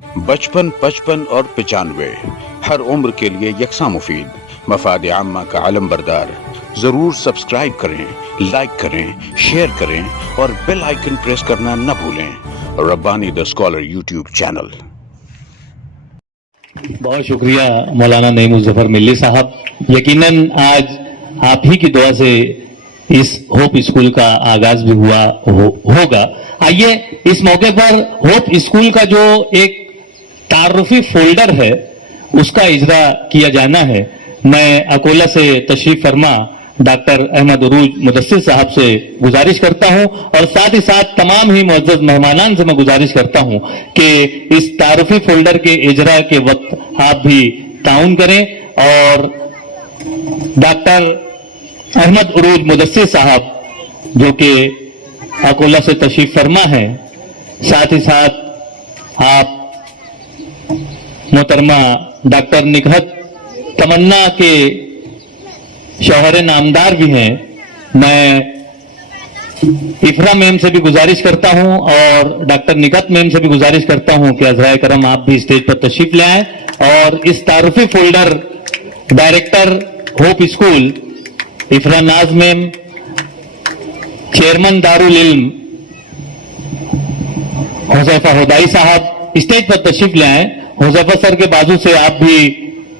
55, 55 और 95 हर उम्र के लिए यकसा मुफीद, मफाद आम्मा का आलम बरदार। जरूर सब्सक्राइब करें, लाइक करें, शेयर करें और बेल आइकन प्रेस करना न भूलें। Rabbani the scholar YouTube channel. बहुत शुक्रिया मौलाना नईम मुजफ्फर मिल्ली साहब। यकीनन आज आप ही की दुआ से इस होप स्कूल का आगाज भी होगा। आइए इस मौके पर होप स्कूल का जो एक तारुफी फोल्डर है उसका इजरा किया जाना है। मैं अकोला से तशरीफ फरमा डॉक्टर अहमद उरूज मुदस्सिर साहब से गुजारिश करता हूं और साथ ही साथ तमाम ही मुअज़्ज़ज़ मेहमानान से मैं गुजारिश करता हूं कि इस तारुफी फोल्डर के इजरा के वक्त आप भी ताउन करें और डॉक्टर अहमद उरूज मुदस्सिर साहब जो कि अकोला से तशरीफ फरमा है, साथ ही साथ आप मोहतरमा डॉक्टर निकहत तमन्ना के शौहर नामदार भी हैं। मैं इफ्रा मैम से भी गुजारिश करता हूं और डॉक्टर निकहत मैम से भी गुजारिश करता हूं कि अज़राए करम आप भी स्टेज पर तशरीफ ले आए और इस तारुफी folder director Hope School Ifra Naz ma'am, chairman Darul इल्म हुज़ैफा हुदाई साहब स्टेज पर तशरीफ ले आए। हुज़ैफा सर के बाजू से आप भी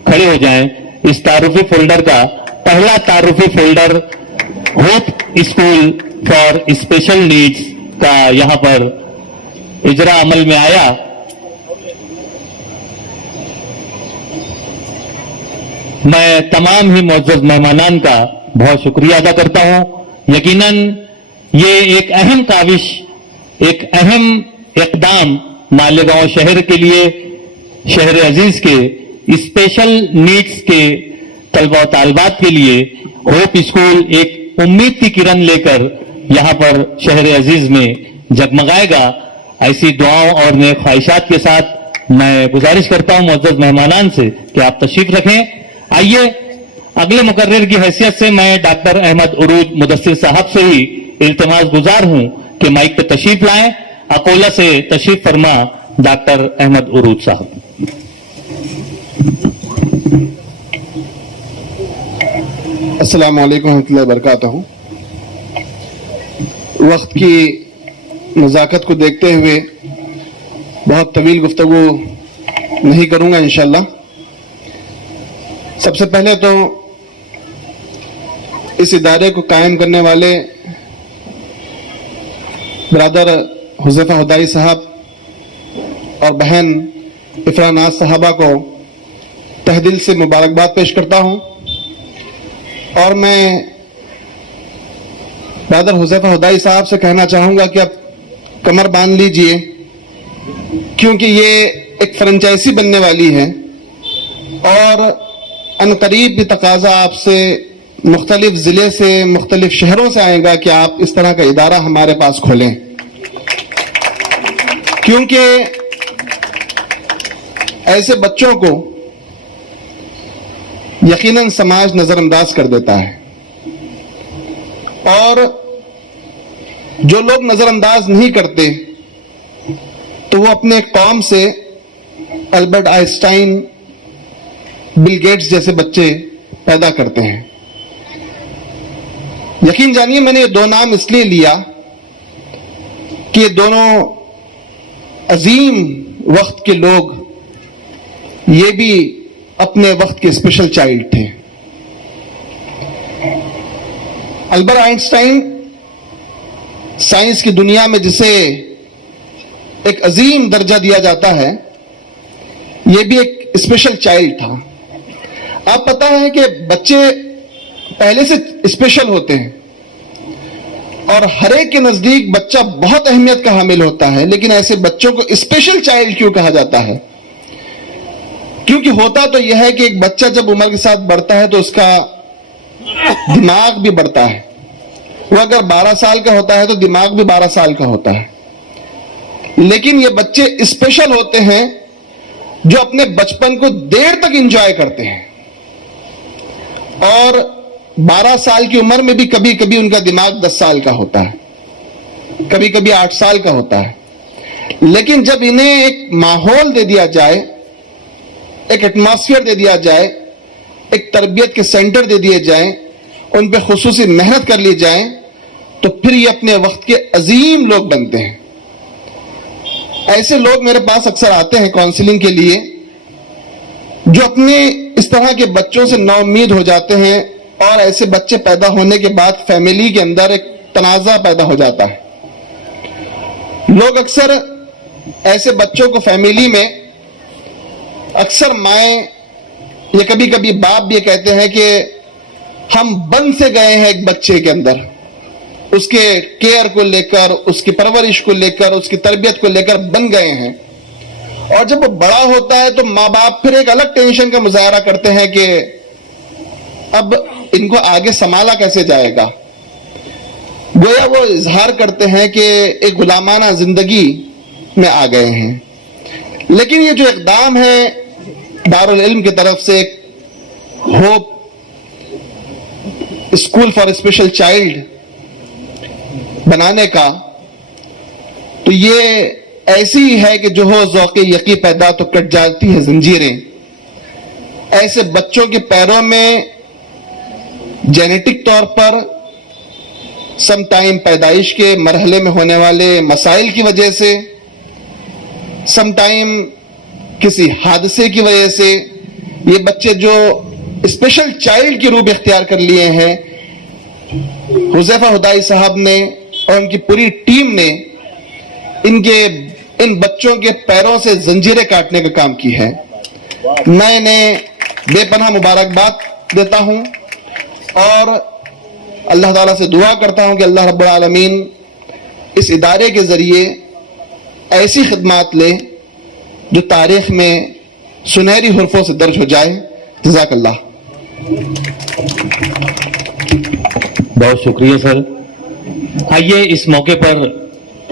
खड़े हो जाएं। इस तारुफी फोल्डर का पहला तारुफी folder Hope School for special needs का यहां पर इजरा अमल में आया। मैं तमाम ही मुअज़्ज़ज़ मेहमानान का बहुत शुक्रिया अदा करता हूं। यकीनन ये एक अहम काविश, एक अहम इक़दाम मालेगांव शहर के लिए, शहर अजीज के स्पेशल नीड्स के तलबा तालिबात के लिए होप स्कूल एक उम्मीद की किरण लेकर यहां पर शहर अजीज में जगमगाएगा। ऐसी दुआओं और नेक ख्वाहिशात के साथ मैं गुजारिश करता हूं मुअज़्ज़ज़ मेहमानान से कि आप तशरीफ रखें। आइए अगले मुकर्रर की हैसियत से मैं डॉक्टर अहमद उरूज मुदस्सिर साहब से ही इल्तिमास गुजार हूं कि माइक पे तशरीफ लाएं। अकोला से तशरीफ फरमा डॉक्टर अहमद उरूज साहब। अस्सलामु अलैकुम रहमतुल्लाहि व बरकातहू। वक्त की नज़ाकत को देखते हुए बहुत तवील गुफ्तगू नहीं करूंगा इंशाअल्लाह। सबसे पहले तो इस इदारे को कायम करने वाले ब्रदर हुज़ैफा हुदाई साहब और बहन इफ्रा नाज साहबा को तहे दिल से मुबारकबाद पेश करता हूं और मैं ब्रदर हुज़ैफा हुदाई साहब से कहना चाहूंगा कि आप कमर बांध लीजिए, क्योंकि ये एक फ्रेंचाइजी बनने वाली है और अनकरीब भी तकाजा आपसे मुख्तलिफ जिले से, मुख्तलिफ शहरों से आएगा कि आप इस तरह का इदारा हमारे पास खोलें, क्योंकि ऐसे बच्चों को यकीनन समाज नजरअंदाज कर देता है और जो लोग नजरअंदाज नहीं करते तो वो अपने कौम से अल्बर्ट आइंस्टाइन, बिल गेट्स जैसे बच्चे पैदा करते हैं। यकीन जानिए मैंने ये दो नाम इसलिए लिया कि ये दोनों अजीम वक्त के लोग, ये भी अपने वक्त के स्पेशल चाइल्ड थे। अल्बर्ट आइंस्टाइन साइंस की दुनिया में जिसे एक अजीम दर्जा दिया जाता है, ये भी एक स्पेशल चाइल्ड था। आप पता है कि बच्चे पहले से स्पेशल होते हैं और हर एक के नजदीक बच्चा बहुत अहमियत का हामिल होता है, लेकिन ऐसे बच्चों को स्पेशल चाइल्ड क्यों कहा जाता है? क्योंकि होता तो यह है कि एक बच्चा जब उम्र के साथ बढ़ता है तो उसका दिमाग भी बढ़ता है। वो अगर 12 साल का होता है तो दिमाग भी 12 साल का होता है। लेकिन ये बच्चे स्पेशल होते हैं जो अपने बचपन को देर तक एंजॉय करते हैं और 12 साल की उम्र में भी कभी कभी उनका दिमाग 10 साल का होता है, कभी कभी 8 साल का होता है। لیکن جب انہیں ایک ماحول دے دیا جائے, ایک ایٹماسفیئر دے دیا جائے, ایک تربیت کے سینٹر دے دیے جائیں, ان پہ خصوصی محنت کر لی جائیں, تو پھر یہ اپنے وقت کے عظیم لوگ بنتے ہیں. ایسے لوگ میرے پاس اکثر آتے ہیں کاؤنسلنگ کے لیے, جو اپنے اس طرح کے بچوں سے نا امید ہو جاتے ہیں, اور ایسے بچے پیدا ہونے کے بعد فیملی کے اندر ایک تنازع پیدا ہو جاتا ہے. لوگ اکثر ایسے بچوں کو فیملی میں, اکثر مائیں یا کبھی کبھی باپ بھی یہ کہتے ہیں کہ ہم بند سے گئے ہیں ایک بچے کے اندر, اس کے کیئر کو لے کر, اس کی پرورش کو لے کر, اس کی تربیت کو لے کر بن گئے ہیں. اور جب وہ بڑا ہوتا ہے تو ماں باپ پھر ایک الگ ٹینشن کا مظاہرہ کرتے ہیں کہ اب ان کو آگے سنبھالا کیسے جائے گا. گویا وہ اظہار کرتے ہیں کہ ایک غلامانہ زندگی میں آ گئے ہیں. لیکن یہ جو اقدام ہے دارالعلم کی طرف سے hope school for special child بنانے کا, تو یہ ایسی ہے کہ جو ہو ذوق یقی پیدا تو کٹ جاتی ہے زنجیریں. ایسے بچوں کے پیروں میں جینیٹک طور پر سم ٹائم پیدائش کے مرحلے میں ہونے والے مسائل کی وجہ سے, سم ٹائم کسی حادثے کی وجہ سے, یہ بچے جو اسپیشل چائلڈ کی روپ اختیار کر لیے ہیں, حذیفہ ہدائی صاحب نے اور ان کی پوری ٹیم نے ان بچوں کے پیروں سے زنجیریں کاٹنے کا کام کی ہے. میں انہیں بے پناہ مبارکباد دیتا ہوں اور اللہ تعالیٰ سے دعا کرتا ہوں کہ اللہ رب العالمین اس ادارے کے ذریعے ایسی خدمات لے جو تاریخ میں سنہری حروفوں سے درج ہو جائے. جزاک اللہ. بہت شکریہ سر. آئیے اس موقع پر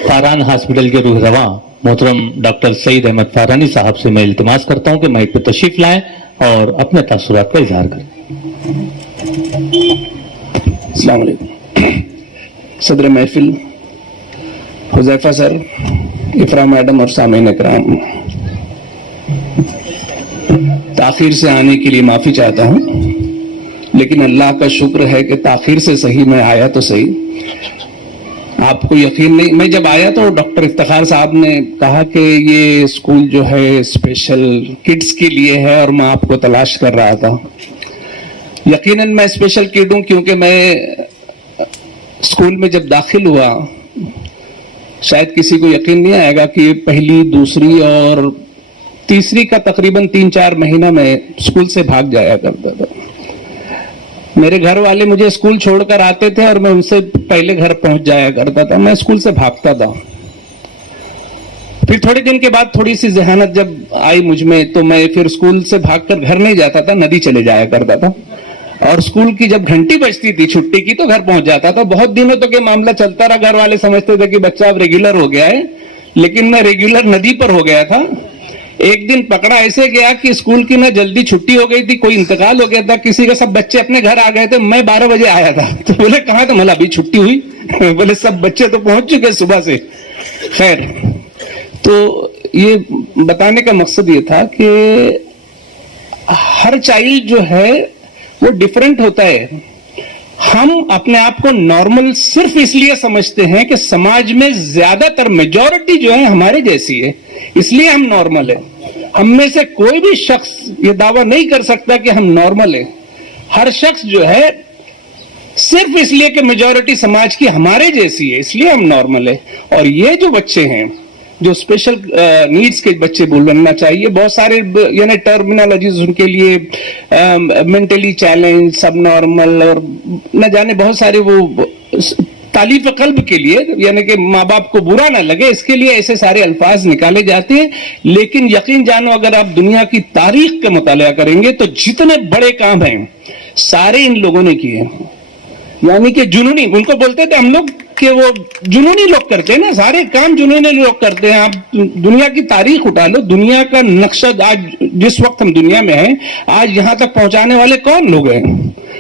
فاران ہاسپٹل کے روح رواں محترم ڈاکٹر سعید احمد فارانی صاحب سے میں التماس کرتا ہوں کہ مائک پہ تشریف لائیں اور اپنے تاثرات کا اظہار کریں. السلام علیکم. صدر محفل حذیفہ سر, افرا میڈم اور سامعین اکرام, تاخیر سے آنے کے لیے معافی چاہتا ہوں, لیکن اللہ کا شکر ہے کہ تاخیر سے صحیح میں آیا تو صحیح. آپ کو یقین نہیں, میں جب آیا تو ڈاکٹر افتخار صاحب نے کہا کہ یہ اسکول جو ہے اسپیشل کڈس کے لیے ہے اور میں آپ کو تلاش کر رہا تھا. یقیناً میں اسپیشل کڈ ہوں, کیونکہ میں اسکول میں جب داخل ہوا, شاید کسی کو یقین نہیں آئے گا کہ پہلی, دوسری اور تیسری کا تقریباً 3-4 مہینہ میں اسکول سے بھاگ جایا کرتا تھا. میرے گھر والے مجھے اسکول چھوڑ کر آتے تھے اور میں ان سے پہلے گھر پہنچ جایا کرتا تھا. میں اسکول سے بھاگتا تھا. پھر تھوڑے دن کے بعد تھوڑی سی ذہانت جب آئی مجھ میں, تو میں پھر اسکول سے بھاگ کر گھر نہیں جاتا تھا, ندی چلے جایا کرتا تھا. اور اسکول کی جب گھنٹی بجتی تھی چھٹی کی تو گھر پہنچ جاتا تھا. بہت دنوں تک یہ معاملہ چلتا رہا. گھر والے سمجھتے تھے کہ بچہ اب ریگولر ہو گیا ہے, لیکن میں ریگولر ندی پر ہو گیا تھا. ایک دن پکڑا ایسے گیا کہ اسکول کی نہ جلدی چھٹی ہو گئی تھی, کوئی انتقال ہو گیا تھا کسی کا, سب بچے اپنے گھر آ گئے تھے, میں 12 بجے آیا تھا. تو بولے کہاں تھا؟ ملا ابھی چھٹی ہوئی. بولے سب بچے تو پہنچ چکے صبح سے. خیر, تو یہ بتانے کا مقصد یہ تھا کہ ہر چائلڈ جو ہے وہ ڈیفرنٹ ہوتا ہے. ہم اپنے آپ کو نارمل صرف اس لیے سمجھتے ہیں کہ سماج میں زیادہ تر میجورٹی جو ہے ہمارے جیسی ہے, اس لیے ہم نارمل ہیں. ہم میں سے کوئی بھی شخص یہ دعویٰ نہیں کر سکتا کہ ہم نارمل ہیں. ہر شخص جو ہے صرف اس لیے کہ میجورٹی سماج کی ہمارے جیسی ہے, اس لیے ہم نارمل ہیں. اور یہ جو بچے ہیں جو اسپیشل نیڈز کے بچے بولنا چاہیے, بہت سارے یعنی ٹرمینالوجیز ان کے لیے, مینٹلی چیلنج, سب نارمل, اور نہ جانے بہت سارے وہ تالیف قلب کے لیے, یعنی کہ ماں باپ کو برا نہ لگے اس کے لیے ایسے سارے الفاظ نکالے جاتے ہیں. لیکن یقین جانو اگر آپ دنیا کی تاریخ کا مطالعہ کریں گے تو جتنے بڑے کام ہیں سارے ان لوگوں نے کیے. یعنی کہ جنونی, ان کو بولتے تھے ہم لوگ کہ وہ جنونی لوگ کرتے ہیں نا, سارے کام جنونی لوگ کرتے ہیں. آپ دنیا کی تاریخ اٹھا لو, دنیا کا نقشہ آج جس وقت ہم دنیا میں ہیں, آج یہاں تک پہنچانے والے کون لوگ ہیں؟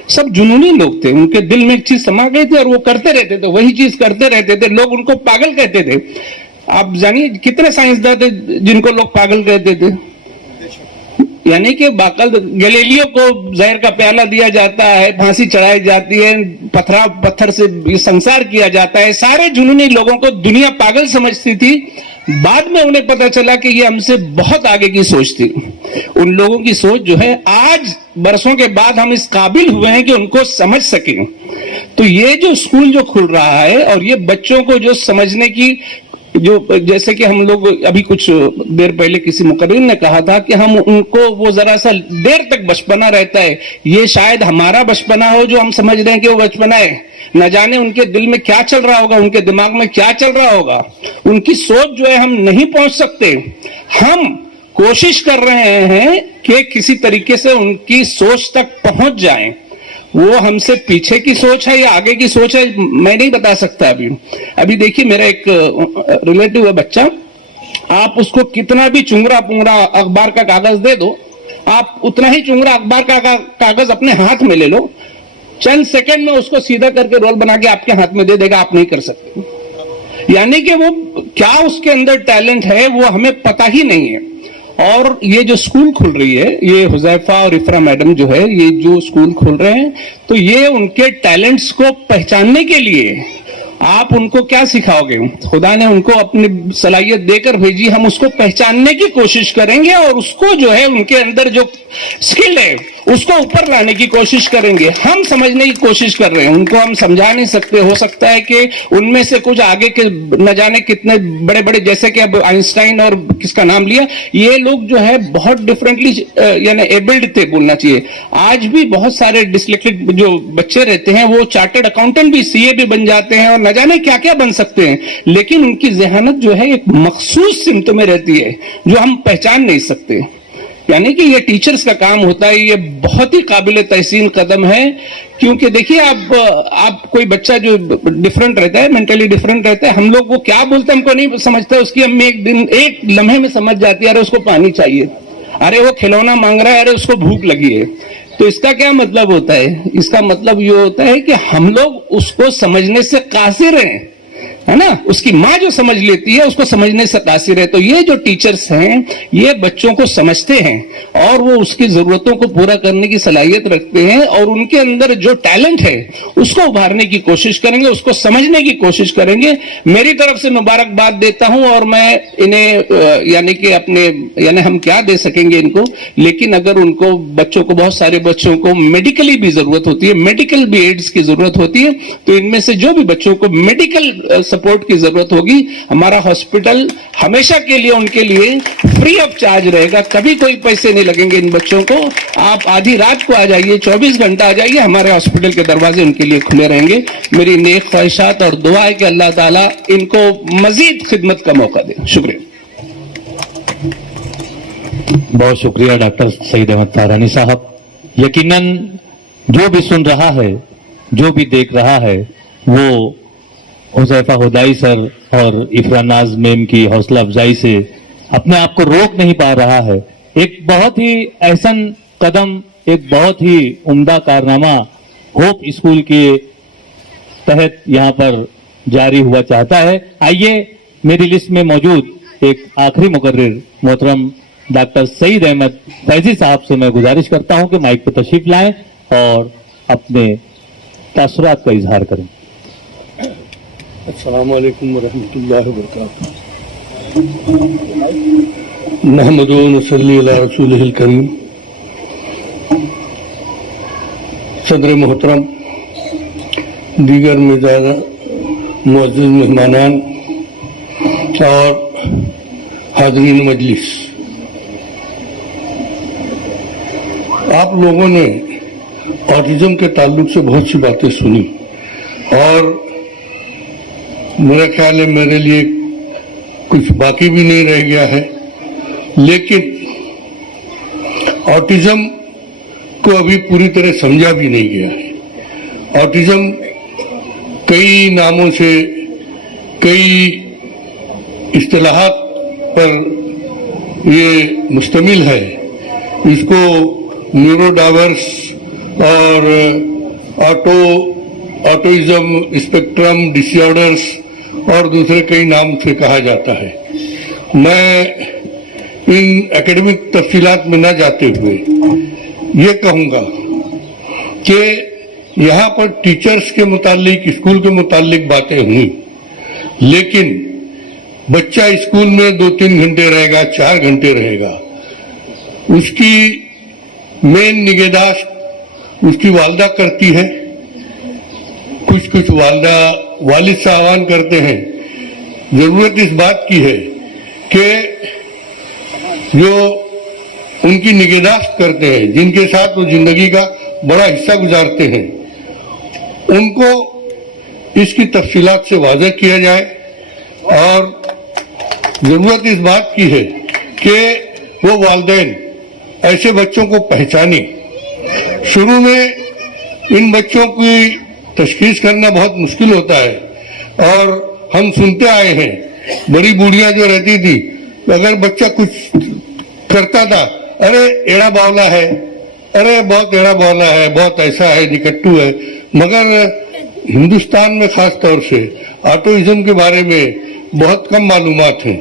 سب جنونی لوگ تھے. ان کے دل میں ایک چیز سما گئی تھی اور وہ کرتے رہتے تھے, وہی چیز کرتے رہتے تھے. لوگ ان کو پاگل کہتے تھے. आप जानिए कितने साइंसदान थे जिनको लोग पागल कहते थे, यानी कि बाकल गैलीलियो को जहर का प्याला दिया जाता है, फांसी चढ़ाई जाती है, पत्थर से संसार किया जाता है, सारे जुनूनी लोगों को दुनिया पागल समझती थी। बाद में उन्हें पता चला कि ये हमसे बहुत आगे की सोच थी। उन लोगों की सोच जो है आज बरसों के बाद हम इस काबिल हुए हैं कि उनको समझ सकें। तो ये जो स्कूल जो खुल रहा है और ये बच्चों को जो समझने की जो, जैसे कि हम लोग अभी कुछ देर पहले किसी मुकर्रिर ने कहा था कि हम उनको वो जरा सा देर तक बचपना रहता है, ये शायद हमारा बचपना हो जो हम समझ रहे हैं कि वो बचपना है। न जाने उनके दिल में क्या चल रहा होगा, उनके दिमाग में क्या चल रहा होगा, उनकी सोच जो है हम नहीं पहुंच सकते। हम कोशिश कर रहे हैं कि किसी तरीके से उनकी सोच तक पहुंच जाएं। वो हमसे पीछे की सोच है या आगे की सोच है मैं नहीं बता सकता। अभी देखिए मेरा एक रिलेटिव है बच्चा, आप उसको कितना भी चुंगरा पुंगरा अखबार का कागज दे दो, आप उतना ही चुंगरा अखबार का कागज अपने हाथ में ले लो, चंद सेकंड में उसको सीधा करके रोल बना के आपके हाथ में दे देगा, आप नहीं कर सकते। यानी कि वो क्या उसके अंदर टैलेंट है वो हमें पता ही नहीं है। और ये जो स्कूल खुल रही है, ये हुजैफा और इफ्रा मैडम जो है ये जो स्कूल खोल रहे हैं, तो ये उनके टैलेंट्स को पहचानने के लिए आप उनको क्या सिखाओगे? खुदा ने उनको अपनी सलाहियत देकर भेजी, हम उसको पहचानने की कोशिश करेंगे और उसको जो है उनके अंदर जो स्किल है उसको ऊपर लाने की कोशिश करेंगे। हम समझने की कोशिश कर रहे हैं, उनको हम समझा नहीं सकते। हो सकता है कि उनमें से कुछ आगे के न जाने कितने बड़े बड़े, जैसे कि अब आइंस्टाइन और किसका नाम लिया, ये लोग जो है बहुत डिफरेंटली यानी एबल्ड थे बोलना चाहिए। आज भी बहुत सारे डिसलेक्टेड जो बच्चे रहते हैं वो चार्टर्ड अकाउंटेंट भी, सीए भी बन जाते हैं और न जाने क्या क्या बन सकते हैं, लेकिन उनकी जहनत जो है एक मखसूस सिमत में रहती है जो हम पहचान नहीं सकते। यानी कि ये टीचर्स का काम होता है, ये बहुत ही काबिल तहसीन कदम है। क्योंकि देखिए आप कोई बच्चा जो डिफरेंट रहता है, मेंटली डिफरेंट रहता है, हम लोग वो क्या बोलते हैं हमको नहीं समझता, उसकी अम्मी एक लम्हे में समझ जाती है, अरे उसको पानी चाहिए, अरे वो खिलौना मांग रहा है, अरे उसको भूख लगी है। तो इसका क्या मतलब होता है? इसका मतलब ये होता है कि हम लोग उसको समझने से कासिर हैं, है ना। उसकी माँ जो समझ लेती है उसको समझने से कासिर है। तो ये जो टीचर्स हैं ये बच्चों को समझते हैं और वो उसकी जरूरतों को पूरा करने की सलाहियत रखते हैं और उनके अंदर जो टैलेंट है उसको उभारने की कोशिश करेंगे, उसको समझने की कोशिश करेंगे। मेरी तरफ से मुबारकबाद देता हूं और मैं इन्हें यानी कि अपने यानी हम क्या दे सकेंगे इनको, लेकिन अगर उनको बच्चों को, बहुत सारे बच्चों को मेडिकली भी जरूरत होती है, मेडिकल भी एड्स की जरूरत होती है, तो इनमें से जो भी बच्चों को मेडिकल सपोर्ट की जरूरत होगी, हमारा हॉस्पिटल हमेशा के लिए उनके लिए फ्री ऑफ चार्ज रहेगा। कभी कोई पैसे नहीं लगेंगे इन बच्चों को। आप आधी रात को आ जाइए, 24 घंटा आ जाइए, हमारे हॉस्पिटल के दरवाजे उनके लिए खुले रहेंगे। मेरी नेक ख्वाहिशात और दुआ है कि अल्लाह ताला इनको मजीद खिदमत का मौका दे। शुक्रिया। बहुत शुक्रिया डॉक्टर सईद अहमद फारानी साहब। यकीनन जो भी सुन रहा है, जो भी देख रहा है, वो हुजैफा हुदाई सर और इफ्रा नाज मैम की हौसला अफजाई से अपने आप को रोक नहीं पा रहा है। एक बहुत ही एहसन कदम, एक बहुत ही उम्दा कारनामा होप स्कूल के तहत यहाँ पर जारी हुआ चाहता है। आइए मेरी लिस्ट में मौजूद एक आखिरी मुकर्रिर मोहतरम डॉक्टर सईद अहमद फैजी साहब से मैं गुजारिश करता हूं कि माइक पर तशरीफ लाएं और अपने तासुरात का इजहार करें। अस्सलामु अलैकुम वरहमतुल्लाहि वबरकातुहू। नहमदु व नसल्ली अला रसूलिहिल करीम। सदर मोहतरम, दीगर मेज़बान मुअज़्ज़िज़ मेहमानान और हाज़रीन मजलिस, आप लोगों ने ऑटिज्म के ताल्लुक से बहुत सी बातें सुनी और मेरा ख्याल है मेरे लिए कुछ बाकी भी नहीं रह गया है। लेकिन ऑटिज्म को अभी पूरी तरह समझा भी नहीं गया है। ऑटिज्म कई नामों से, कई इस्तिलाहात पर ये मुश्तमिल है। इसको न्यूरोडाइवर्स और ऑटिज्म स्पेक्ट्रम डिसऑर्डर्स اور دوسرے کئی نام سے کہا جاتا ہے. میں ان اکیڈمک تفصیلات میں نہ جاتے ہوئے یہ کہوں گا کہ یہاں پر ٹیچرز کے متعلق، اسکول کے متعلق باتیں ہوئیں، لیکن بچہ اسکول میں 2-3 گھنٹے رہے گا، 4 گھنٹے رہے گا، اس کی مین نگہداشت اس کی والدہ کرتی ہے. کچھ والد صاحبان کرتے ہیں. ضرورت اس بات کی ہے کہ جو ان کی نگہداشت کرتے ہیں، جن کے ساتھ وہ زندگی کا بڑا حصہ گزارتے ہیں، ان کو اس کی تفصیلات سے واضح کیا جائے. اور ضرورت اس بات کی ہے کہ وہ والدین ایسے بچوں کو پہچانیں. شروع میں ان بچوں کی تشخیص کرنا بہت مشکل ہوتا ہے، اور ہم سنتے آئے ہیں، بڑی بوڑھیاں جو رہتی تھی، اگر بچہ کچھ کرتا تھا، ارے ایڑا باولا ہے، ارے بہت ایڑا باولا ہے، بہت ایسا ہے، نکٹو ہے. مگر ہندوستان میں خاص طور سے آٹوزم کے بارے میں بہت کم معلومات ہیں.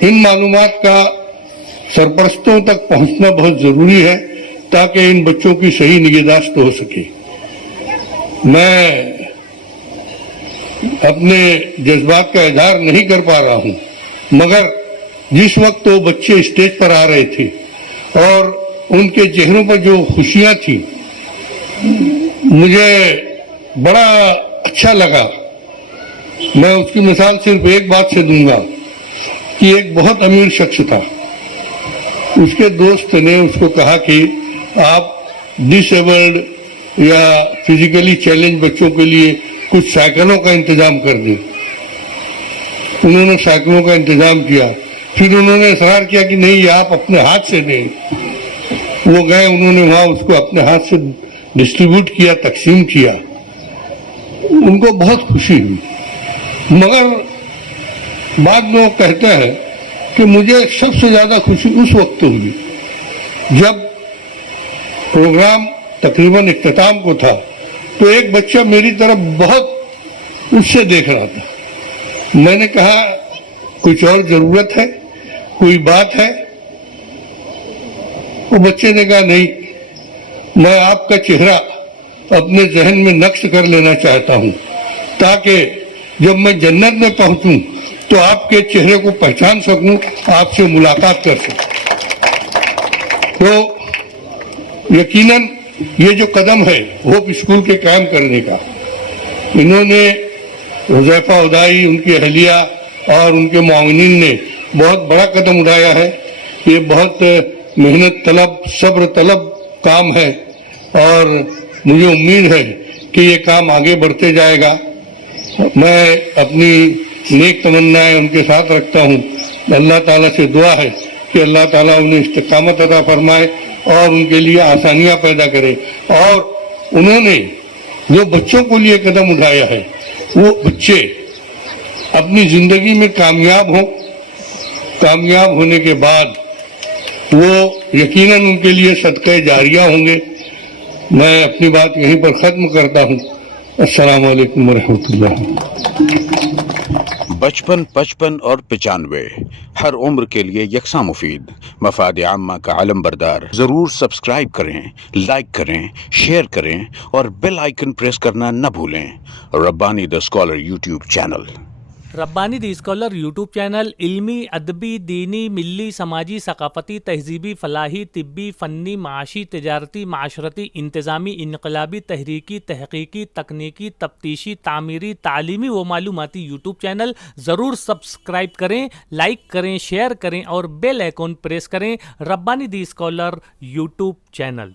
ان معلومات کا سرپرستوں تک پہنچنا بہت ضروری ہے تاکہ ان بچوں کی صحیح نگہداشت ہو سکے. میں اپنے جذبات کا اظہار نہیں کر پا رہا ہوں، مگر جس وقت وہ بچے اسٹیج پر آ رہے تھے اور ان کے چہروں پر جو خوشیاں تھیں، مجھے بڑا اچھا لگا. میں اس کی مثال صرف ایک بات سے دوں گا کہ ایک بہت امیر شخص تھا، اس کے دوست نے اس کو کہا کہ آپ ڈس ایبلڈ یا فزیکلی چیلنج بچوں کے لیے کچھ سائیکلوں کا انتظام کر دیں. انہوں نے سائیکلوں کا انتظام کیا. پھر انہوں نے اصرار کیا کہ نہیں، یہ آپ اپنے ہاتھ سے دیں. وہ گئے، انہوں نے وہاں اس کو اپنے ہاتھ سے ڈسٹریبیوٹ کیا، تقسیم کیا. ان کو بہت خوشی ہوئی. مگر بعد میں وہ کہتے ہیں کہ مجھے سب سے زیادہ خوشی اس وقت ہوئی جب پروگرام تقریباً اختتام کو تھا، تو ایک بچہ میری طرف بہت اس سے دیکھ رہا تھا. میں نے کہا کچھ اور ضرورت ہے، کوئی بات ہے؟ وہ بچے نے کہا نہیں، میں آپ کا چہرہ اپنے ذہن میں نقش کر لینا چاہتا ہوں تاکہ جب میں جنت میں پہنچوں تو آپ کے چہرے کو پہچان سکوں، آپ سے ملاقات کر سکوں. تو یقیناً یہ جو قدم ہے ہوپ اسکول کے قائم کرنے کا، انہوں نے حذیفہ ادائی، ان کی اہلیہ اور ان کے معاونین نے بہت بڑا قدم اٹھایا ہے. یہ بہت محنت طلب، صبر طلب کام ہے، اور مجھے امید ہے کہ یہ کام آگے بڑھتے جائے گا. میں اپنی نیک تمنائیں ان کے ساتھ رکھتا ہوں. اللہ تعالیٰ سے دعا ہے کہ اللہ تعالیٰ انہیں استقامت عطا فرمائے اور ان کے لیے آسانیاں پیدا کرے. اور انہوں نے جو بچوں کو لیے قدم اٹھایا ہے، وہ بچے اپنی زندگی میں کامیاب ہوں. کامیاب ہونے کے بعد وہ یقیناً ان کے لیے صدقہ جاریہ ہوں گے. میں اپنی بات یہیں پر ختم کرتا ہوں. السلام علیکم ورحمۃ اللہ. 55, 55 اور 95 ہر عمر کے لیے یکساں مفید. مفاد عامہ کا علم بردار. ضرور سبسکرائب کریں، لائک کریں، شیئر کریں اور بیل آئیکن پریس کرنا نہ بھولیں. Rabbani the scholar YouTube channel. Rabbani the scholar YouTube channel علمی، ادبی، دینی، ملی، سماجی، ثقافتی، تہذیبی، فلاحی، طبی، فنی، معاشی، تجارتی، معاشرتی، انتظامی، انقلابی، تحریکی، تحقیقی، تکنیکی، تفتیشی، تعمیری، تعلیمی و معلوماتی یوٹیوب چینل. ضرور سبسکرائب کریں، لائک کریں، شیئر کریں اور بیل آئیکن پریس کریں. ربانی دی اسکالر یوٹیوب چینل.